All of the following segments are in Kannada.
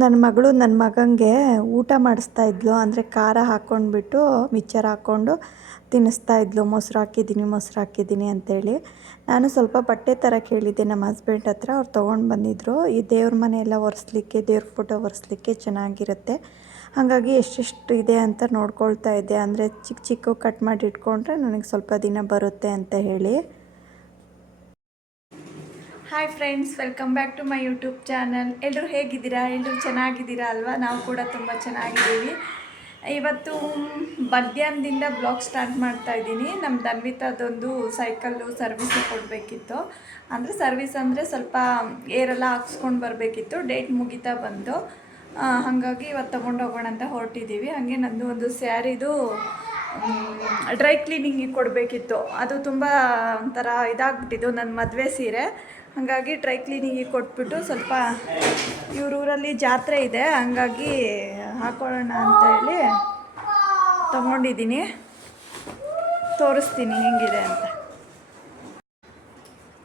ನನ್ನ ಮಗಳು ನನ್ನ ಮಗನಿಗೆ ಊಟ ಮಾಡಿಸ್ತಾ ಇದ್ಲು. ಅಂದರೆ ಖಾರ ಹಾಕ್ಕೊಂಡ್ಬಿಟ್ಟು ಮಿಕ್ಚರ್ ಹಾಕ್ಕೊಂಡು ತಿನ್ನಿಸ್ತಾ ಇದ್ಲು. ಮೊಸರು ಹಾಕಿದ್ದೀನಿ ಅಂತೇಳಿ. ನಾನು ಸ್ವಲ್ಪ ಬಟ್ಟೆ ತರಕ್ಕೆ ಹೇಳಿದ್ದೆ ನಮ್ಮ ಹಸ್ಬೆಂಡ್ ಹತ್ರ. ಅವ್ರು ತೊಗೊಂಡು ಬಂದಿದ್ದರು. ಈ ದೇವ್ರ ಮನೆ ಎಲ್ಲ ಒರೆಸ್ಲಿಕ್ಕೆ, ದೇವ್ರ ಫೋಟೋ ಒರೆಸ್ಲಿಕ್ಕೆ ಚೆನ್ನಾಗಿರುತ್ತೆ. ಹಾಗಾಗಿ ಎಷ್ಟೆಷ್ಟು ಇದೆ ಅಂತ ನೋಡ್ಕೊಳ್ತಾ ಇದ್ದೆ. ಅಂದರೆ ಚಿಕ್ಕ ಚಿಕ್ಕ ಕಟ್ ಮಾಡಿ ಇಟ್ಕೊಂಡ್ರೆ ನನಗೆ ಸ್ವಲ್ಪ ದಿನ ಬರುತ್ತೆ ಅಂತ ಹೇಳಿ. Hi friends, welcome back to my YouTube channel. ಎಲ್ಲರೂ ಹೇಗಿದ್ದೀರಾ? ಎಲ್ಲರೂ ಚೆನ್ನಾಗಿದ್ದೀರಾ ಅಲ್ವಾ? ನಾವು ಕೂಡ ತುಂಬ ಚೆನ್ನಾಗಿದ್ದೀವಿ. ಇವತ್ತು ಮಧ್ಯಾಹ್ನದಿಂದ ಬ್ಲಾಗ್ ಸ್ಟಾರ್ಟ್ ಮಾಡ್ತಾ ಇದ್ದೀನಿ. ನಮ್ಮ ಧನ್ವಿತಾದೊಂದು ಸೈಕಲ್ಲು ಸರ್ವಿಸಿಗೆ ಕೊಡಬೇಕಿತ್ತು. ಅಂದರೆ ಸರ್ವಿಸ್ ಅಂದರೆ ಸ್ವಲ್ಪ ಏರೆಲ್ಲ ಹಾಕ್ಸ್ಕೊಂಡು ಬರಬೇಕಿತ್ತು. ಡೇಟ್ ಮುಗಿತಾ ಬಂತು. ಹಾಗಾಗಿ ಇವತ್ತು ತೊಗೊಂಡು ಹೋಗೋಣ ಅಂತ ಹೊರಟಿದ್ದೀವಿ. ಹಾಗೆ ನಂದು ಒಂದು ಸ್ಯಾರಿದು ಡ್ರೈ ಕ್ಲೀನಿಂಗಿಗೆ ಕೊಡಬೇಕಿತ್ತು. ಅದು ತುಂಬ ಒಂಥರ ಇದಾಗ್ಬಿಟ್ಟಿದ್ದು, ನನ್ನ ಮದುವೆ ಸೀರೆ. ಹಾಗಾಗಿ ಡ್ರೈ ಕ್ಲೀನಿಂಗಿಗೆ ಕೊಟ್ಬಿಟ್ಟು ಸ್ವಲ್ಪ ಊರಲ್ಲಿ ಜಾತ್ರೆ ಇದೆ, ಹಂಗಾಗಿ ಹಾಕೊಳ್ಳೋಣ ಅಂತ ಹೇಳಿ ತೊಗೊಂಡಿದ್ದೀನಿ. ತೋರಿಸ್ತೀನಿ ಹೆಂಗಿದೆ ಅಂತ.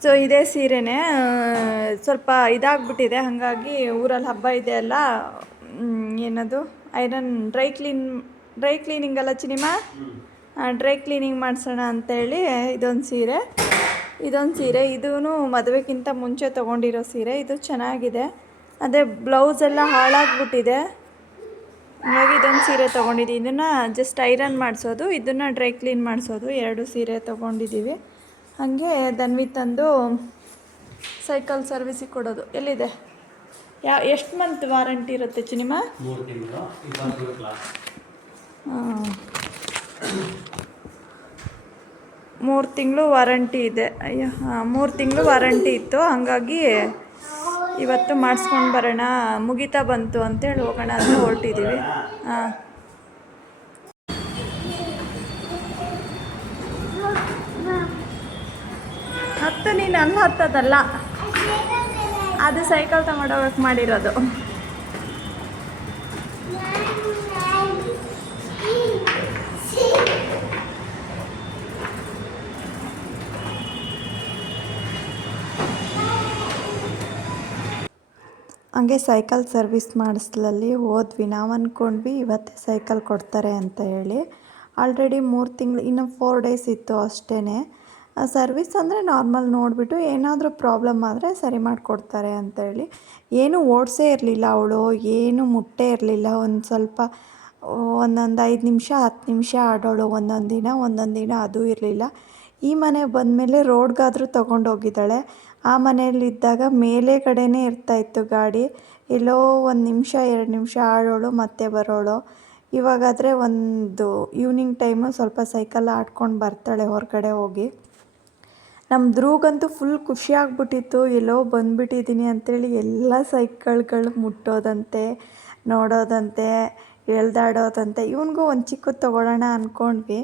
ಸೊ ಇದೇ ಸೀರೆನೇ ಸ್ವಲ್ಪ ಇದಾಗ್ಬಿಟ್ಟಿದೆ. ಹಾಗಾಗಿ ಊರಲ್ಲಿ ಹಬ್ಬ ಇದೆ ಅಲ್ಲ, ಏನದು ಐರನ್ ಡ್ರೈ ಕ್ಲೀನಿಂಗ್ ಅಲ್ಲ ಚಿನಿಮಾ, ಡ್ರೈ ಕ್ಲೀನಿಂಗ್ ಮಾಡಿಸೋಣ ಅಂತೇಳಿ ಇದೊಂದು ಸೀರೆ ಇದೂ ಮದುವೆಗಿಂತ ಮುಂಚೆ ತೊಗೊಂಡಿರೋ ಸೀರೆ. ಇದು ಚೆನ್ನಾಗಿದೆ. ಅದೇ ಬ್ಲೌಸ್ ಎಲ್ಲ ಹಾಳಾಗ್ಬಿಟ್ಟಿದೆ. ಹಾಗಾಗಿ ಇದೊಂದು ಸೀರೆ ತೊಗೊಂಡಿದ್ದೀನಿ. ಇದನ್ನು ಜಸ್ಟ್ ಐರನ್ ಮಾಡಿಸೋದು, ಇದನ್ನು ಡ್ರೈ ಕ್ಲೀನ್ ಮಾಡಿಸೋದು, 2 ಸೀರೆ ತೊಗೊಂಡಿದ್ದೀವಿ. ಹಾಗೆ ಧನ್ವಿತಂದು ಸೈಕಲ್ ಸರ್ವಿಸಿಗೆ ಕೊಡೋದು. ಎಲ್ಲಿದೆ? ಎಷ್ಟು ಮಂತ್ ವಾರಂಟಿ ಇರುತ್ತೆ ಚಿನಿಮಾ? 3 ತಿಂಗಳು. 3 ತಿಂಗಳು ವಾರಂಟಿ ಇದೆ. 3 ತಿಂಗಳು ವಾರಂಟಿ ಇತ್ತು. ಹಾಗಾಗಿ ಇವತ್ತು ಮಾಡಿಸ್ಕೊಂಡು ಬರೋಣ, ಮುಗಿತಾ ಬಂತು ಅಂತೇಳಿ ಹೋಗೋಣ ಅಂತ ಹೊರಟಿದ್ದೀವಿ. ಹತ್ತು ನೀನು ಅಲ್ಲಿ ಹತ್ತದಲ್ಲ, ಅದು ಸೈಕಲ್ ತಗೊಂಡೋಗಕ್ಕೆ ಮಾಡಿರೋದು. ಹಾಗೆ ಸೈಕಲ್ ಸರ್ವಿಸ್ ಮಾಡಿಸ್ಲಲ್ಲಿ ಹೋದ್ವಿ. ನಾವು ಅಂದ್ಕೊಂಡ್ವಿ ಇವತ್ತೇ ಸೈಕಲ್ ಕೊಡ್ತಾರೆ ಅಂತ ಹೇಳಿ. ಆಲ್ರೆಡಿ 3 ತಿಂಗಳು, ಇನ್ನು 4 ಡೇಸ್ ಇತ್ತು ಅಷ್ಟೇ. ಸರ್ವಿಸ್ ಅಂದರೆ ನಾರ್ಮಲ್ ನೋಡಿಬಿಟ್ಟು ಏನಾದರೂ ಪ್ರಾಬ್ಲಮ್ ಆದರೆ ಸರಿ ಮಾಡಿಕೊಡ್ತಾರೆ ಅಂತೇಳಿ. ಏನೂ ಓಡಿಸೇ ಇರಲಿಲ್ಲ ಅವಳು, ಏನೂ ಮುಟ್ಟೇ ಇರಲಿಲ್ಲ. ಒಂದೊಂದು 5 ನಿಮಿಷ 10 ನಿಮಿಷ ಆಡೋಳು ಒಂದೊಂದು ದಿನ ಅದೂ ಇರಲಿಲ್ಲ. ಈ ಮನೆಗೆ ಬಂದಮೇಲೆ ರೋಡ್ಗಾದರೂ ತೊಗೊಂಡೋಗಿದ್ದಾಳೆ. ಆ ಮನೆಯಲ್ಲಿದ್ದಾಗ ಮೇಲೆ ಕಡೆನೇ ಇರ್ತಾಯಿತ್ತು ಗಾಡಿ. ಎಲ್ಲೋ 1 ನಿಮಿಷ 2 ನಿಮಿಷ ಆಡೋಳು ಮತ್ತೆ ಬರೋಳು. ಇವಾಗಾದರೆ ಒಂದು ಈವ್ನಿಂಗ್ ಟೈಮು ಸ್ವಲ್ಪ ಸೈಕಲ್ ಆಡ್ಕೊಂಡು ಬರ್ತಾಳೆ ಹೊರಗಡೆ ಹೋಗಿ. ನಮ್ಮ ಧ್ರುವಗಂತೂ ಫುಲ್ ಖುಷಿಯಾಗ್ಬಿಟ್ಟಿತ್ತು. ಎಲ್ಲೋ ಬಂದುಬಿಟ್ಟಿದ್ದೀನಿ ಅಂಥೇಳಿ ಎಲ್ಲ ಸೈಕಲ್ಗಳು ಮುಟ್ಟೋದಂತೆ, ನೋಡೋದಂತೆ, ಎಳ್ದಾಡೋದಂತೆ. ಇವನಿಗೂ ಒಂದು ಚಿಕ್ಕದು ತೊಗೊಳ್ಳೋಣ ಅಂದ್ಕೊಂಡ್ವಿ.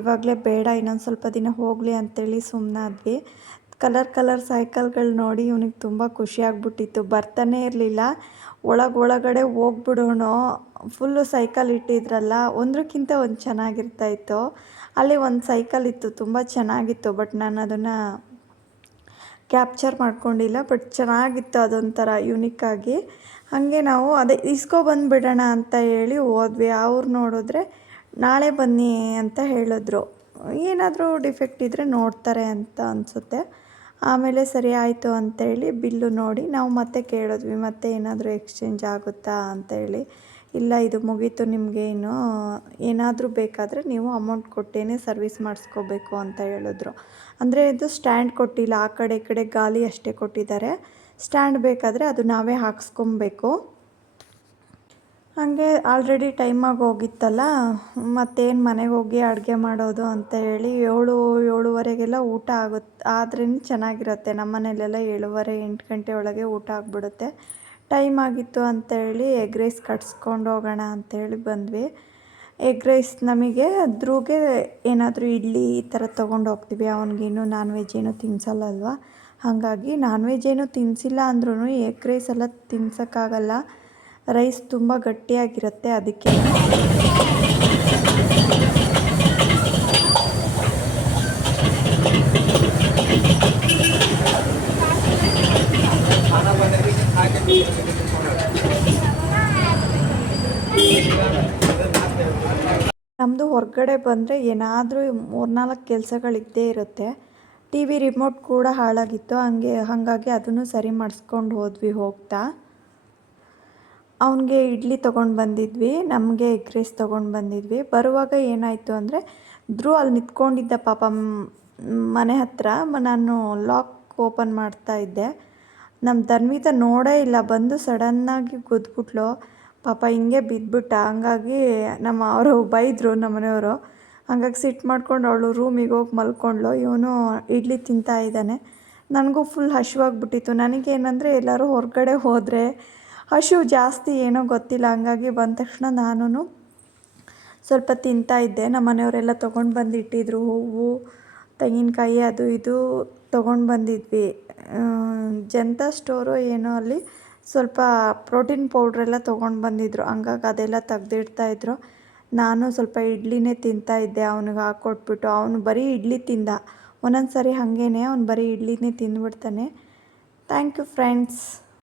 ಇವಾಗಲೇ ಬೇಡ, ಇನ್ನೊಂದು ಸ್ವಲ್ಪ ದಿನ ಹೋಗಲಿ ಅಂಥೇಳಿ ಸುಮ್ಮನಾದ್ವಿ. ಕಲರ್ ಸೈಕಲ್ಗಳು ನೋಡಿ ಇವನಿಗೆ ತುಂಬ ಖುಷಿಯಾಗ್ಬಿಟ್ಟಿತ್ತು. ಬರ್ತಾನೆ ಇರಲಿಲ್ಲ. ಒಳಗಡೆ ಹೋಗ್ಬಿಡೋಣ. ಫುಲ್ಲು ಸೈಕಲ್ ಇಟ್ಟಿದ್ರಲ್ಲ, ಒಂದಕ್ಕಿಂತ ಒಂದು ಚೆನ್ನಾಗಿರ್ತಾಯಿತ್ತು. ಅಲ್ಲಿ ಒಂದು ಸೈಕಲ್ ಇತ್ತು, ತುಂಬ ಚೆನ್ನಾಗಿತ್ತು. ಬಟ್ ನಾನು ಅದನ್ನು ಕ್ಯಾಪ್ಚರ್ ಮಾಡ್ಕೊಂಡಿಲ್ಲ. ಬಟ್ ಚೆನ್ನಾಗಿತ್ತು, ಅದೊಂಥರ ಯೂನಿಕ್ಕಾಗಿ. ಹಾಗೆ ನಾವು ಅದೇ ಇಸ್ಕೊಬಂದುಬಿಡೋಣ ಅಂತ ಹೇಳಿ ಹೋದ್ವಿ. ಅವ್ರು ನೋಡಿದ್ರೆ ನಾಳೆ ಬನ್ನಿ ಅಂತ ಹೇಳಿದ್ರು. ಏನಾದರೂ ಡಿಫೆಕ್ಟ್ ಇದ್ದರೆ ನೋಡ್ತಾರೆ ಅಂತ ಅನಿಸುತ್ತೆ. ಆಮೇಲೆ ಸರಿ ಆಯಿತು ಅಂತೇಳಿ ಬಿಲ್ಲು ನೋಡಿ ನಾವು ಮತ್ತೆ ಕೇಳಿದ್ವಿ, ಮತ್ತೆ ಏನಾದರೂ ಎಕ್ಸ್ಚೇಂಜ್ ಆಗುತ್ತಾ ಅಂತೇಳಿ. ಇಲ್ಲ, ಇದು ಮುಗೀತು, ನಿಮಗೆ ಇನ್ನು ಏನಾದರೂ ಬೇಕಾದರೆ ನೀವು ಅಮೌಂಟ್ ಕೊಟ್ಟೇ ಸರ್ವಿಸ್ ಮಾಡಿಸ್ಕೋಬೇಕು ಅಂತ ಹೇಳಿದ್ರು. ಅಂದರೆ ಇದು ಸ್ಟ್ಯಾಂಡ್ ಕೊಟ್ಟಿಲ್ಲ, ಆ ಕಡೆ ಈ ಕಡೆ ಗಾಲಿ ಅಷ್ಟೇ ಕೊಟ್ಟಿದ್ದಾರೆ. ಸ್ಟ್ಯಾಂಡ್ ಬೇಕಾದರೆ ಅದು ನಾವೇ ಹಾಕ್ಸ್ಕೊಬೇಕು. ಹಾಗೆ ಆಲ್ರೆಡಿ ಟೈಮಾಗಿ ಹೋಗಿತ್ತಲ್ಲ, ಮತ್ತೇನು ಮನೆಗೆ ಹೋಗಿ ಅಡುಗೆ ಮಾಡೋದು ಅಂತ ಹೇಳಿ 7-7:30ಗೆಲ್ಲ ಊಟ ಆದ್ರೇ ಚೆನ್ನಾಗಿರುತ್ತೆ. ನಮ್ಮ ಮನೇಲೆಲ್ಲ 7:30-8 ಗಂಟೆ ಒಳಗೆ ಊಟ ಆಗಿಬಿಡುತ್ತೆ. ಟೈಮ್ ಆಗಿತ್ತು ಅಂತೇಳಿ ಎಗ್ ರೈಸ್ ಕಟ್ಸ್ಕೊಂಡು ಹೋಗೋಣ ಅಂಥೇಳಿ ಬಂದ್ವಿ. ಎಗ್ ರೈಸ್ ನಮಗೆ ಧ್ರುವ್ಗೆ ಏನಾದರೂ ಇಡ್ಲಿ ಈ ಥರ ತೊಗೊಂಡು ಹೋಗ್ತೀವಿ. ಅವನಿಗೇನು ನಾನ್ ವೆಜ್ ಏನೂ ತಿನ್ನಿಸಲ್ಲ. ಹಾಗಾಗಿ ನಾನ್ ವೆಜ್ ಏನೂ ತಿನ್ನಿಸಿಲ್ಲ ಅಂದ್ರೂ ಎಗ್ ರೈಸ್ ಎಲ್ಲ ತಿನ್ಸೋಕ್ಕಾಗಲ್ಲ. ರೈಸ್ ತುಂಬ ಗಟ್ಟಿಯಾಗಿರುತ್ತೆ, ಅದಕ್ಕೆ. ಹೊರಗಡೆ ಬಂದರೆ ಏನಾದರೂ 3-4 ಕೆಲಸಗಳಿದ್ದೇ ಇರುತ್ತೆ. ಟಿ ವಿ ರಿಮೋಟ್ ಕೂಡ ಹಾಳಾಗಿತ್ತು, ಹಾಗಾಗಿ ಅದನ್ನು ಸರಿ ಮಾಡಿಸ್ಕೊಂಡು ಹೋದ್ವಿ ಹೋಗ್ತಾ. ಅವನಿಗೆ ಇಡ್ಲಿ ತೊಗೊಂಡು ಬಂದಿದ್ವಿ, ನಮಗೆ ಎಗ್ ರೈಸ್ ತೊಗೊಂಡು ಬಂದಿದ್ವಿ. ಬರುವಾಗ ಏನಾಯಿತು ಅಂದರೆ ಧ್ರುವ್ ಅಲ್ಲಿ ನಿಂತ್ಕೊಂಡಿದ್ದ ಪಾಪ ಮನೆ ಹತ್ತಿರ. ನಾನು ಲಾಕ್ ಓಪನ್ ಮಾಡ್ತಾ ಇದ್ದೆ. ನಮ್ಮ ಧನ್ವಿತ ನೋಡೇ ಇಲ್ಲ, ಬಂದು ಸಡನ್ನಾಗಿ ಗುದ್ಬಿಟ್ಲು. ಪಾಪ ಹಿಂಗೆ ಬಿದ್ದುಬಿಟ್ಟ. ಹಂಗಾಗಿ ಅವರು ಬೈದರು ನಮ್ಮ ಮನೆಯವರು. ಹಂಗಾಗಿ ಸಿಟ್ಟು ಮಾಡ್ಕೊಂಡು ಅವಳು ರೂಮಿಗೆ ಹೋಗಿ ಮಲ್ಕೊಂಡ್ಳು. ಇವನು ಇಡ್ಲಿ ತಿಂತಾ ಇದ್ದಾನೆ. ನನಗೂ ಫುಲ್ ಹಸಿವಾಗ್ಬಿಟ್ಟಿತ್ತು. ನನಗೇನಂದರೆ ಎಲ್ಲರೂ ಹೊರಗಡೆ ಹೋದರೆ ಹಸಿವು ಜಾಸ್ತಿ ಏನೋ ಗೊತ್ತಿಲ್ಲ, ಹಂಗಾಗಿ ಬಂದ ತಕ್ಷಣ ನಾನು ಸ್ವಲ್ಪ ತಿಂತಾಯಿದ್ದೆ. ನಮ್ಮ ಮನೆಯವರೆಲ್ಲ ತೊಗೊಂಡು ಬಂದು ಇಟ್ಟಿದ್ರು. ಹೂವು, ತೆಂಗಿನಕಾಯಿ, ಅದು ಇದು ತೊಗೊಂಡು ಬಂದಿದ್ವಿ. ಜನತಾ ಸ್ಟೋರು ಏನೋ ಅಲ್ಲಿ ಸ್ವಲ್ಪ ಪ್ರೋಟೀನ್ ಪೌಡ್ರೆಲ್ಲ ತೊಗೊಂಡು ಬಂದಿದ್ರು, ಹಂಗಾಗಿ ಅದೆಲ್ಲ ತೆಗ್ದಿಡ್ತಾಯಿದ್ರು. ನಾನು ಸ್ವಲ್ಪ ಇಡ್ಲಿನೇ ತಿಂತಾಯಿದ್ದೆ ಅವನಿಗೆ ಹಾಕ್ಕೊಟ್ಬಿಟ್ಟು. ಅವನು ಬರೀ ಇಡ್ಲಿ ತಿಂದ. ಒಂದೊಂದು ಸರಿ ಹಾಗೇನೆ ಅವ್ನು ಬರೀ ಇಡ್ಲಿನೇ ತಿಂದುಬಿಡ್ತಾನೆ. Thank you friends.